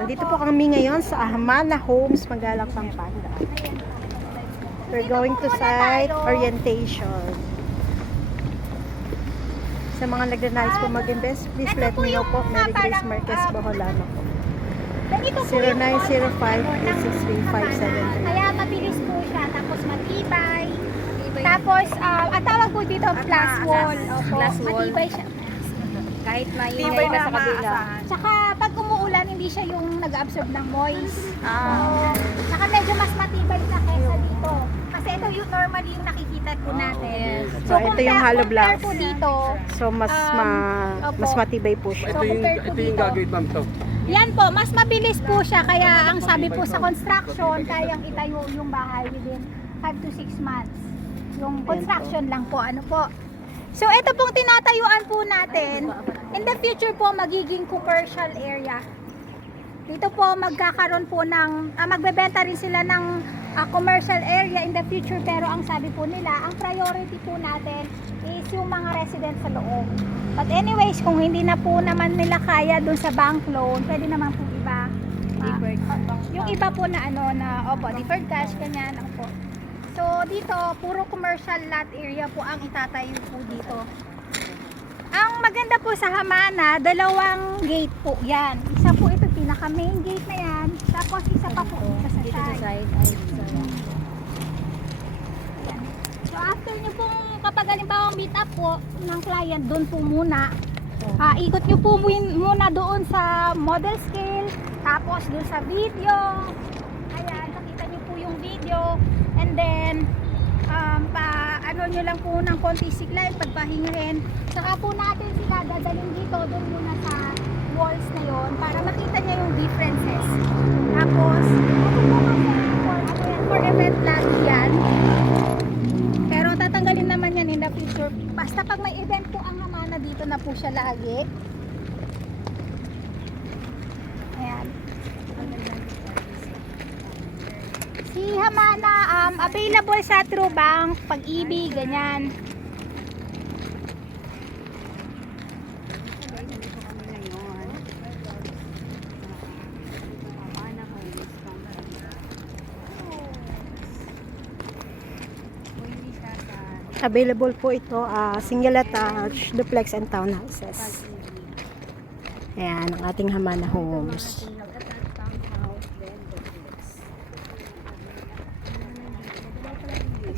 Nandito po kami ngayon sa Ahmana Homes, Magalang, Pampanga. We're going to site orientation. Sa mga nagdanais po mag-invest, please let me know po. Mary Grace Marquez Boholano po. 0905-863-573. Kaya mabilis po siya, tapos matibay. Tapos, ang tawag po dito, glass wall. Opo, Glass wall. matibay siya. Kahit Tibay maingay pa na sa kabila. maasahan. Tsaka, pag umuulan, hindi siya yung nag-absorb ng moist. Tsaka medyo mas matibay na kesa dito. Kasi ito yung normally yung nakikita po natin. Yes. So, ito yung hollow compare blocks. po dito. So, mas opo. matibay po siya. So, compared po Ito yung dito. gagawin, ma'am, to. Yan po, mas mabilis po siya. Kaya ang sabi po sa construction, kayang itayo yung bahay within 5 to 6 months. Yung construction lang po, ano po. So, ito pong tinatayuan po natin. In the future po, magiging commercial area. Dito po, magkakaroon po ng, magbebenta rin sila ng commercial area in the future. Pero ang sabi po nila, ang priority po natin is yung mga residents sa loob. But anyways, kung hindi na po naman nila kaya dun sa bank loan, pwede naman po iba. Yung iba po na ano, na, opo, deferred cash, ganyan, opo. So, dito, puro commercial lot area po ang itatayo po dito. Ang maganda po sa Hamana, dalawang gate po yan. Isa po ito, pinaka main gate na yan. Tapos isa pa po isa sa Dito sa side. side. Ay, sorry. So, after nyo pong, kapag halimbawa meet up po ng client, doon po muna. Ikot nyo po muna doon sa model scale, tapos doon sa video. Ayan, nakita nyo po yung video. And then, ano nyo lang po ng konti siglay, pagpahingahin. Saka po natin sila dadalhin dito, doon muna sa walls na yon para makita niya yung differences. Tapos, ito po kasi for event lagi yan. Pero tatanggalin naman yan in the future. Basta pag may event po ang Hamana, dito na po siya lagi. Ayan. Si Hamana, available sa True Bank, Pag-ibig, ganyan. Available po ito, single attached, duplex and townhouses. Ayan, ang ating Hamana Homes.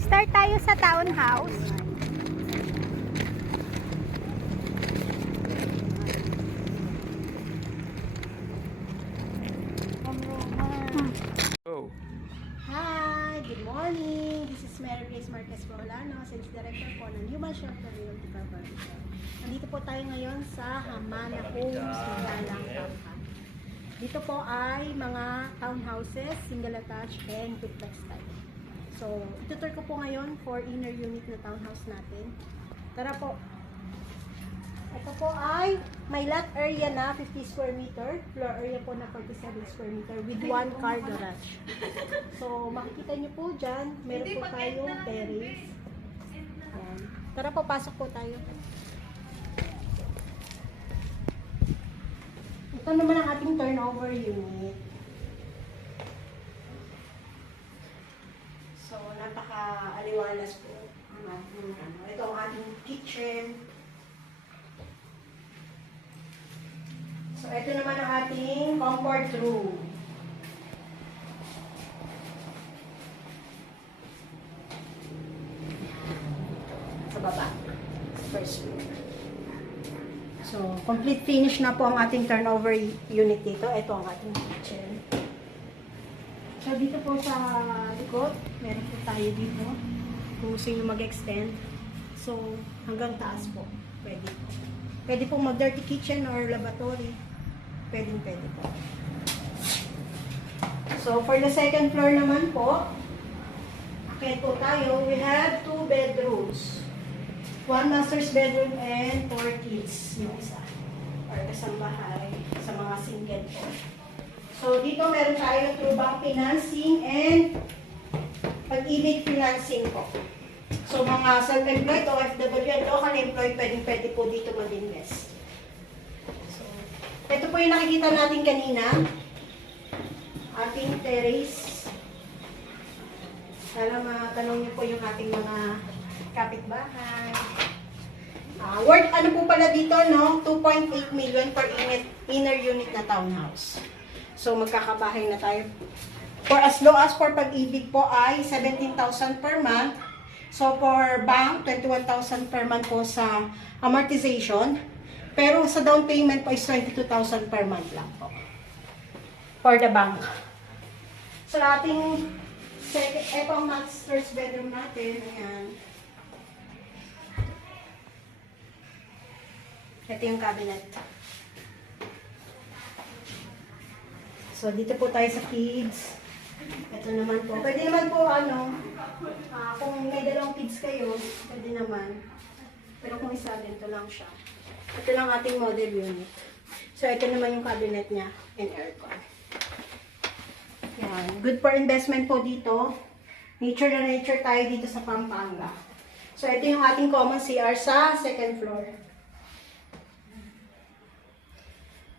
Start tayo sa townhouse. Oh. Hi! Good morning! This is Mary Grace Marquez Boholano, Sales Director po ng Human Shelter Realty Corporation. Nandito po tayo ngayon sa Hamana Homes, Magalang, Pampanga. Dito po ay mga townhouses, single attached and duplex type. So, itutur ko po ngayon for inner unit na townhouse natin. Tara po! Ito po ay may lot area na 50 square meter, floor area po na 47 square meter with one car garage. So, makikita nyo po dyan, meron po tayong terrace. Ayan. Tara po, pasok po tayo. Ito naman ang ating turnover unit. So, napaka-aliwalas po ang ating ano. Ito ang ating kitchen. So, ito naman ang ating comfort room. Sa baba. First floor. So, complete finish na po ang ating turnover unit dito. Ito ang ating kitchen. So, dito po sa likod, meron po tayo dito. Kung gusto nyo mag-extend. So, hanggang taas po. Pwede po. Pwede pong mag-dirty kitchen or lavatory. Pwede po. So, for the second floor naman po, akit po tayo, we have 2 bedrooms. 1 master's bedroom and 4 kids yung isa. Or kasambahay sa mga single po. So, dito meron tayo True Bank financing and Pag-ibig financing po. So, mga self-employed, OFW at local employed, pwede po dito mag-invest. So, ito po yung nakikita natin kanina. ating terrace. Sana matanong niyo po yung ating mga kapitbahay. Worth ano po pala dito, no? 2.8 million per inner unit na townhouse. So, magkakabahay na tayo. For as low as for pag-ibig po ay 17,000 per month. So, for bank, 21,000 per month po sa amortization. Pero sa down payment po is 22,000 per month lang po. For the bank. So, ating ito ang master's bedroom natin. Ayan. Ito yung cabinet. So, dito po tayo sa kids. Ito naman po. Pwede naman po, kung may dalawang kids kayo, pwede naman. Pero kung isa, dito lang siya. Ito lang ating model unit. So, ito naman yung cabinet niya and aircon. Yan. Good for investment po dito. Nature na nature tayo dito sa Pampanga. So, ito yung ating common CR sa second floor.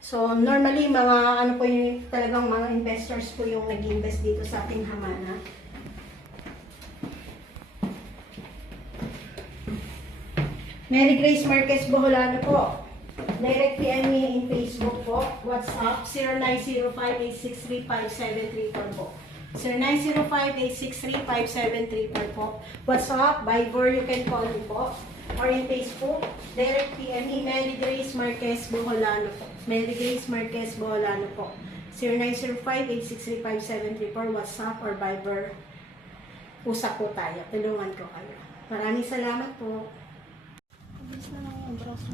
So, normally, po yung talagang mga investors po yung nag-invest dito sa ating Hamana. Mary Grace Marquez Boholano po. Direct PM me in Facebook po. WhatsApp 0905-863-5734 po. 0905-863-5734 po. WhatsApp, Viber, you can call me po. Or in Facebook, direct PM me, Mary Grace Marquez Boholano po. Mary Grace Marquez Boholano po. 0905-863-5734, WhatsApp or Viber. Usap po tayo. Tulungan ko kayo. Maraming salamat po. Bilis na lang yung braso.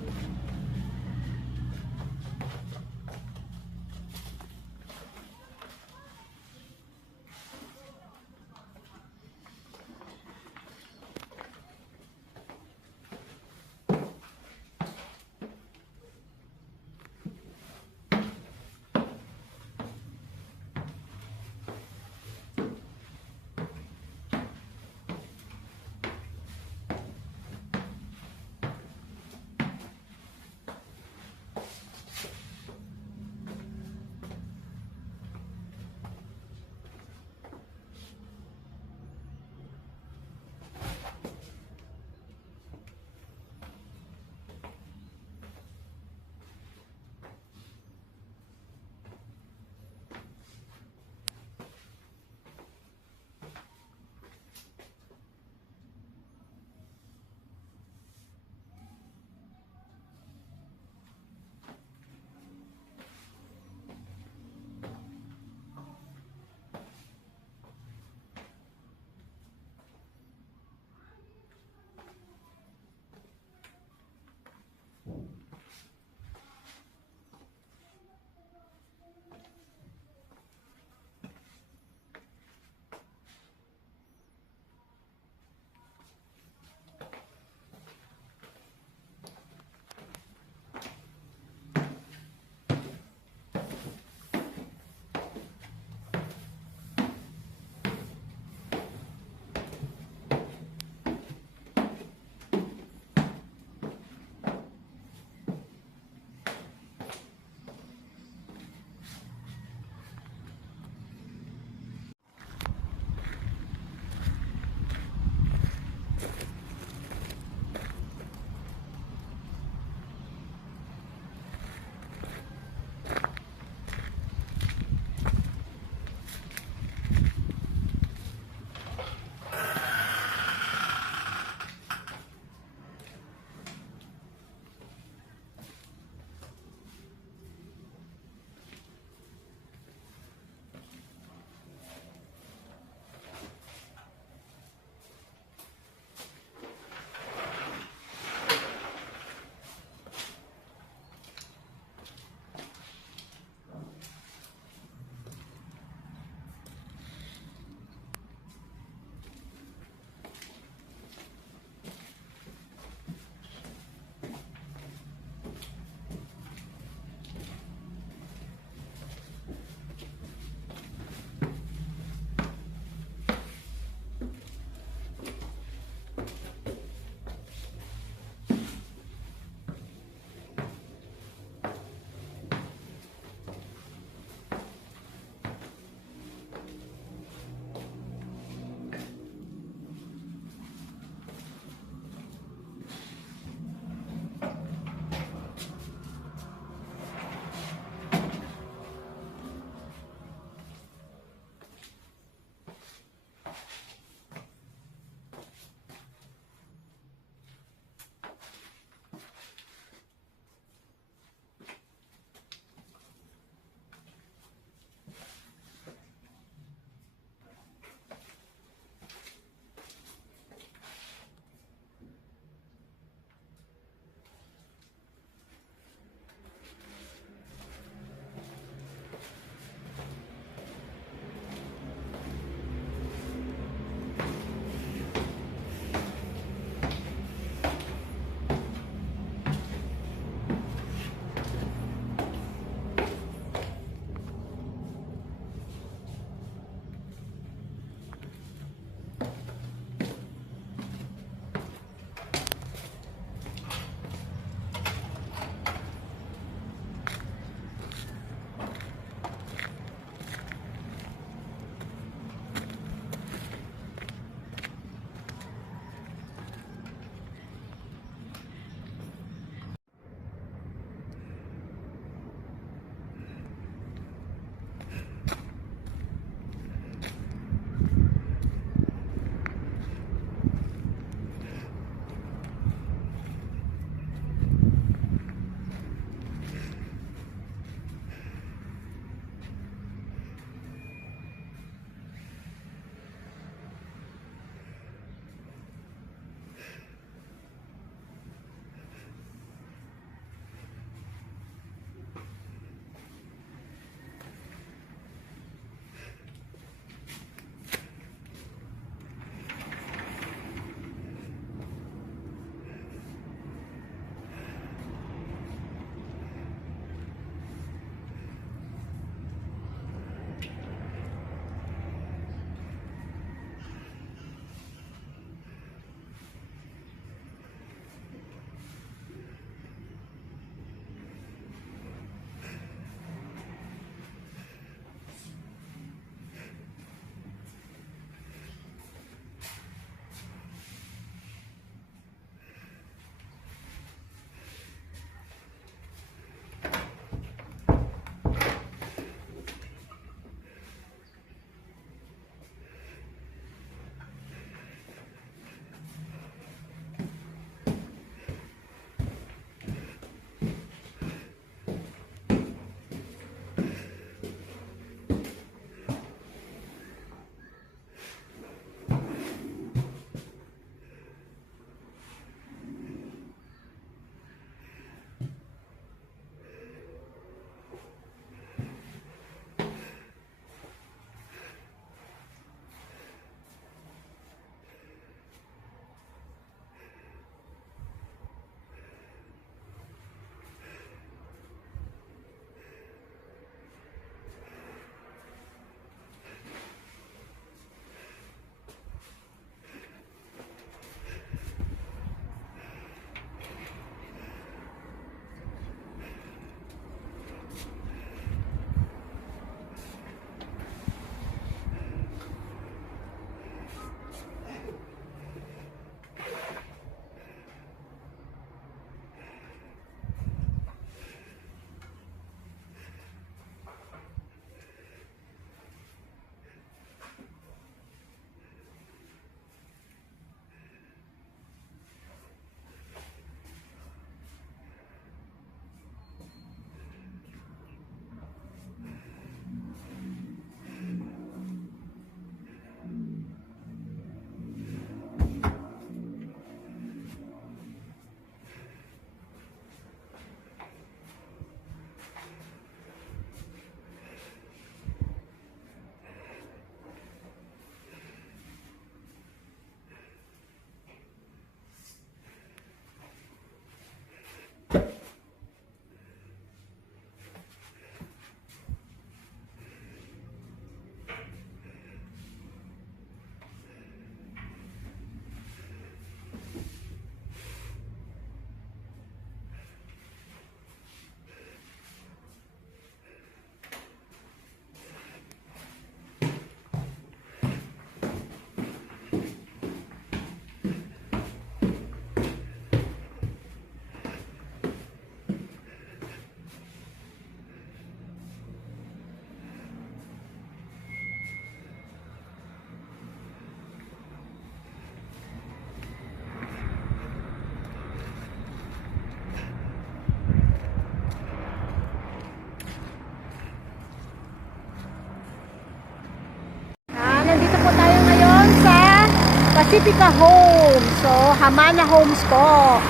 Pacifica Homes. So, Hamana Homes po.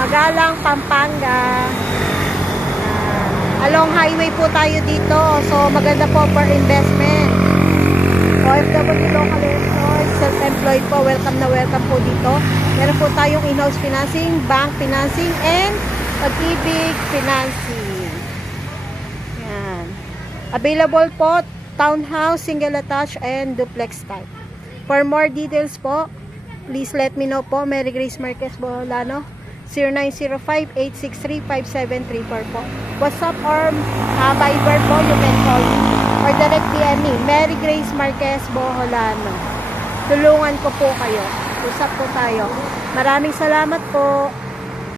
Magalang, Pampanga. Along highway po tayo dito. So, maganda po for investment. OFW local employed, self-employed po. Welcome na welcome po dito. Meron po tayong in-house financing, bank financing, and pag-ibig financing. Yan. Available po, townhouse, single attached, and duplex type. For more details po, please let me know po. Mary Grace Marquez Boholano, 0905-863-5734 po. WhatsApp or Viber po, you can call me. Or direct PM me, Mary Grace Marquez Boholano. Tulungan ko po kayo. Usap po tayo. Maraming salamat po.